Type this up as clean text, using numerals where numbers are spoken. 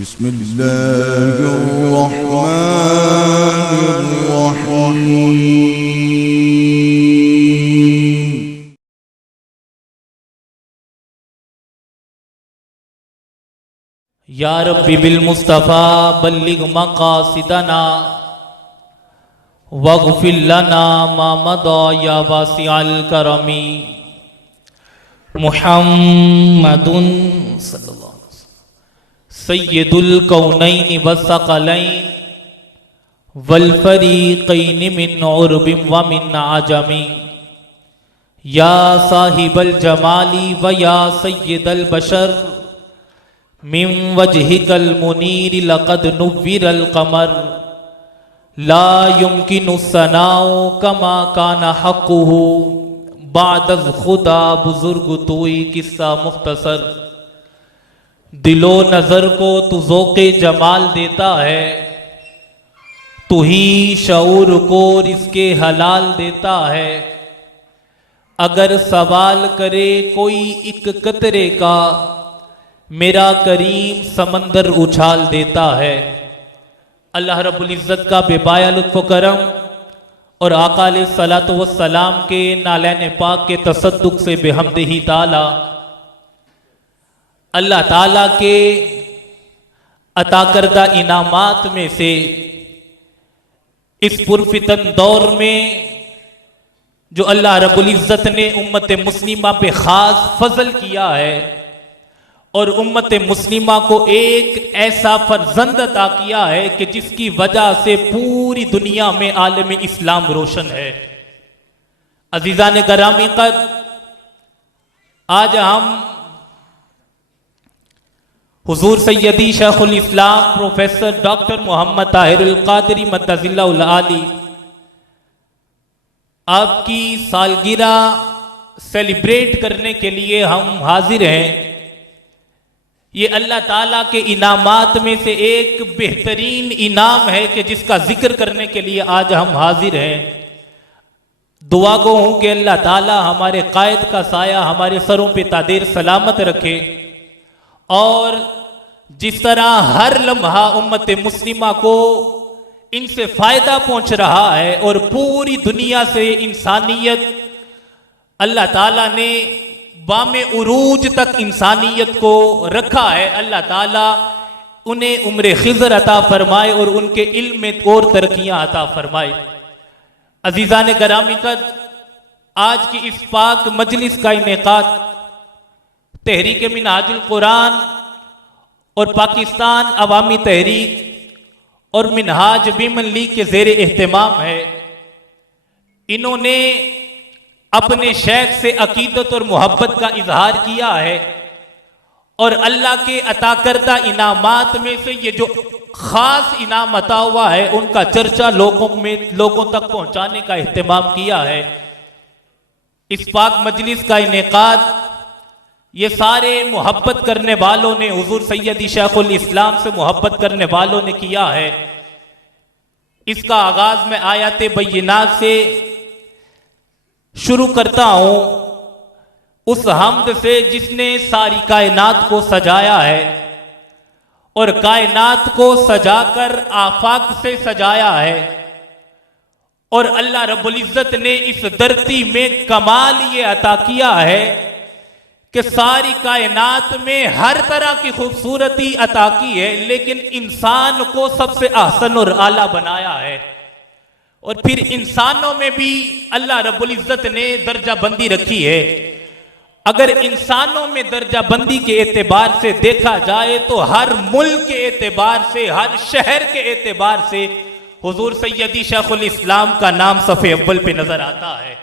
बिस्मिल्लाहिर्रहमानिर्रहीम। या रब्बी बिल मुस्तफ़ा बल्लिग मक़ासिदना वग़फ़िर लना मा मदा या वासिअल करमी। मुहम्मदुन सल्लल्लाहु अलैहि वसल्लम सय्यदुल कौनैन वस्सक़लैन वल फ़रीक़ैन मिन उर्बिन व मिन अजमी। या साहिबल जमाली व या सय्यदल बशर मिन वजहिकल मुनीर लक़द नुव्विरल क़मर। ला युमकिनु सनाउ कमा काना हक़्क़ुहु बादज़ खुदा बुजुर्ग तोई किस्सा मुख्तसर। दिलो नज़र को तू ज़ौक़े जमाल देता है, तू ही शऊर को रिज़्क़े हलाल देता है। अगर सवाल करे कोई एक कतरे का, मेरा करीम समंदर उछाल देता है। अल्लाह रब्बुल इज़्ज़त का बेपाया लुत्फ़ करम और आका अलैहिस्सलातु वस्सलाम के नालैन पाक के तसद्दुक़ से बेहम्दिही ताला अल्लाह ताला के अता करदा इनामात में से इस पुरफितन दौर में जो अल्लाह रब्बुल इज़्ज़त ने उम्मत मुस्लिमा पे ख़ास फजल किया है और उम्मत मुस्लिमा को एक ऐसा फर्जंद अता किया है कि जिसकी वजह से पूरी दुनिया में आलम इस्लाम रोशन है। अजीज़ान गरामी क़द्र, आज हम हुजूर सैयदी शेखुल इस्लाम प्रोफेसर डॉक्टर मोहम्मद ताहिरुल क़ादरी मद्दज़िल्लाहुल आली आपकी सालगिरह सेलिब्रेट करने के लिए हम हाजिर हैं। ये अल्लाह ताला के इनामात में से एक बेहतरीन इनाम है कि जिसका जिक्र करने के लिए आज हम हाजिर हैं। दुआ गो हूँ कि अल्लाह ताला हमारे कायद का साया हमारे सरों पे तादेर सलामत रखे और जिस तरह हर लम्हा उम्मत मुस्लिमा को इनसे फ़ायदा पहुँच रहा है और पूरी दुनिया से इंसानियत अल्लाह ताला ने बामे उरूज तक इंसानियत को रखा है, अल्लाह ताला उन्हें उम्र खिज़र अता फरमाए और उनके इल्म में और तरक्कियां अता फरमाए। अजीज़ान गरामी क़द्र, आज की इस पाक मजलिस का इनेकाद तहरीक मिनहाजुल कुरान और पाकिस्तान अवामी तहरीक और मिनहाज विमन लीग के ज़ेर एहतमाम है। इन्होंने अपने शेख से अकीदत और मोहब्बत का इजहार किया है और अल्लाह के अता करदा इनामात में से ये जो खास इनाम अता हुआ है उनका चर्चा लोगों तक पहुंचाने का एहतमाम किया है। इस पाक मजलिस का इनेकाद ये सारे मोहब्बत करने वालों ने, हुजूर सैयदी शेखुल इस्लाम से मोहब्बत करने वालों ने किया है। इसका आगाज में आयत बय्यिनात से शुरू करता हूं, उस हम्द से जिसने सारी कायनात को सजाया है और कायनात को सजाकर आफाक से सजाया है और अल्लाह रब्बुल इज़्ज़त ने इस धरती में कमाल ये अता किया है कि सारी कायनात में हर तरह की खूबसूरती अता की है, लेकिन इंसान को सबसे ahsan और आला बनाया है। और फिर इंसानों में भी अल्लाह रब्बुल इज़्ज़त ने दर्जा बंदी रखी है। अगर इंसानों में दर्जा बंदी के एतबार से देखा जाए तो हर मुल्क के एतबार से, हर शहर के एतबार से हुजूर सैयदी शेखुल इस्लाम का नाम सफ़े अव्वल पे नजर आता है।